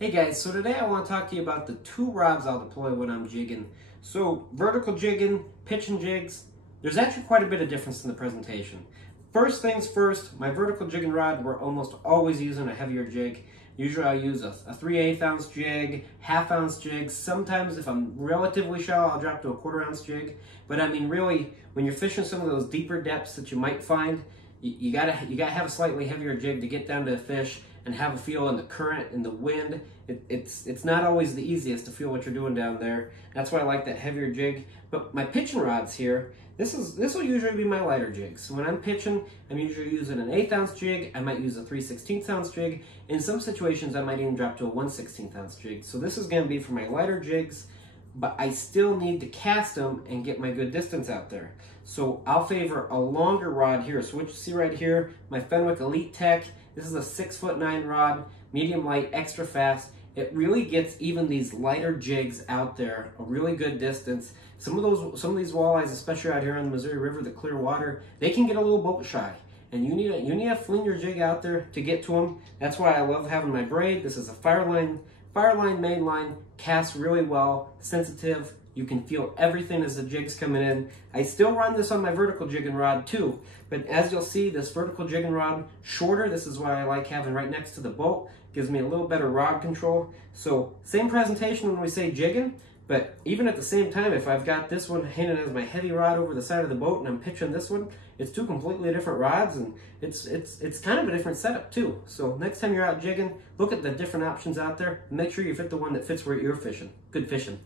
Hey guys, so today I want to talk to you about the two rods I'll deploy when I'm jigging. So vertical jigging, pitch and jigs, there's actually quite a bit of difference in the presentation. First things first, my vertical jigging rod, we're almost always using a heavier jig. Usually I'll use a 3/8 ounce jig, half ounce jig. Sometimes if I'm relatively shallow, I'll drop to a 1/4 ounce jig. But I mean really, when you're fishing some of those deeper depths that you might find, you gotta have a slightly heavier jig to get down to the fish and have a feel in the current and the wind. It's not always the easiest to feel what you're doing down there. That's why I like that heavier jig. But my pitching rods here, this will usually be my lighter jigs. So when I'm pitching, I'm usually using an 1/8 ounce jig. I might use a 3/16 ounce jig. In some situations, I might even drop to a 1/16 ounce jig. So this is going to be for my lighter jigs, but I still need to cast them and get my good distance out there. So I'll favor a longer rod here. So what you see right here, my Fenwick Elite Tech. This is a 6'9" rod, medium light, extra fast. It really gets even these lighter jigs out there a really good distance. Some of these walleyes, especially out here on the Missouri River, the clear water, they can get a little boat shy, and you need to fling your jig out there to get to them. That's why I love having my braid. This is a Fireline mainline, casts really well, sensitive. You can feel everything as the jig's coming in. I still run this on my vertical jigging rod too, but as you'll see, this vertical jigging rod, shorter. This is why I like having right next to the boat. Gives me a little better rod control. So same presentation when we say jigging, but even at the same time, if I've got this one hanging as my heavy rod over the side of the boat and I'm pitching this one, it's two completely different rods, and it's kind of a different setup too. So next time you're out jigging, look at the different options out there and make sure you fit the one that fits where you're fishing. Good fishing.